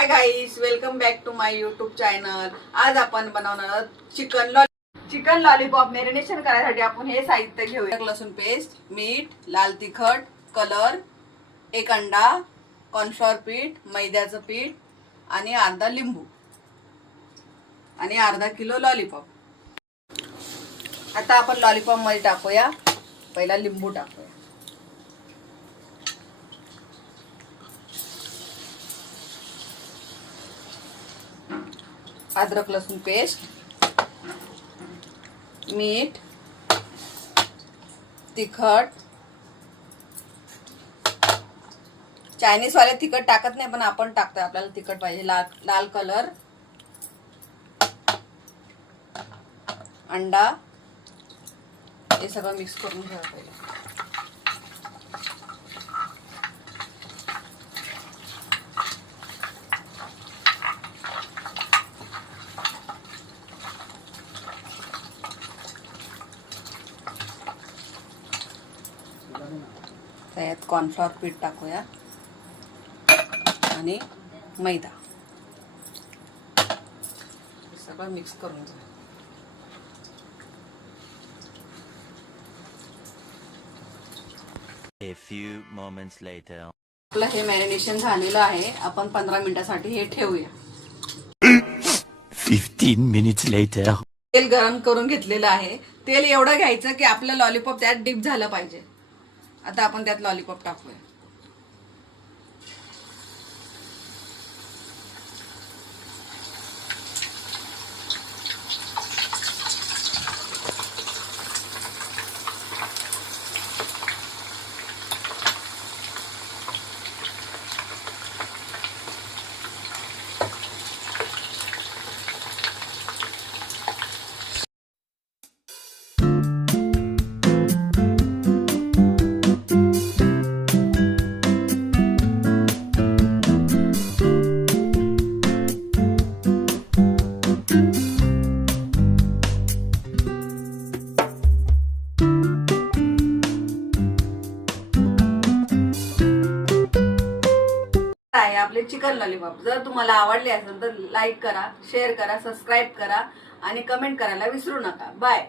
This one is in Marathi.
High guys, welcome back to my YouTube channel. आज आपण बनवणार आहोत चिकन लॉलीपॉप। मॅरिनेशन करायसाठी आपण हे साहित्य घेऊया। लसूण पेस्ट, मीठ, लाल तिखट, कलर, एक अंडा, कॉर्नफ्लॉवर पीठ, मैद्याचं पीठ आणि अर्धा लिंबू आणि अर्धा किलो लॉलीपॉप। आता आपण लॉलीपॉप मध्ये टाकूया। पहिला लिंबू टाकूया। अदरक लसूण पेस्ट, मीठ, तिखट, चायनीज वाले तिखट टाकत नाही पण आपण टाकतोय, आपल्याला तिखट पाहिजे। लाल कलर, अंडा, हे सगळं मिक्स करून घ्या पहिला। त्यात कॉर्नफ्लॉवर पीठ टाकूया आणि मैदा, सगळं मिक्स करून घ्या। A few moments later. आपलं हे मॅरिनेशन झालेलं आहे। आपण 15 मिनिटासाठी हे ठेवूया। 15 minutes later. तेल गरम करून घेतलेलं आहे। तेल एवढं घ्यायचं की आपलं लॉलीपॉप त्यात डीप झालं पाहिजे। आता आपण त्यात लॉलीपॉप टाकूया। आहे आपले चिकन लॉलीपॉप। जर तुम्हाला आवडले असेल तर लाईक करा, शेअर करा, सबस्क्राईब करा आणि कमेंट करायला विसरू नका। बाय।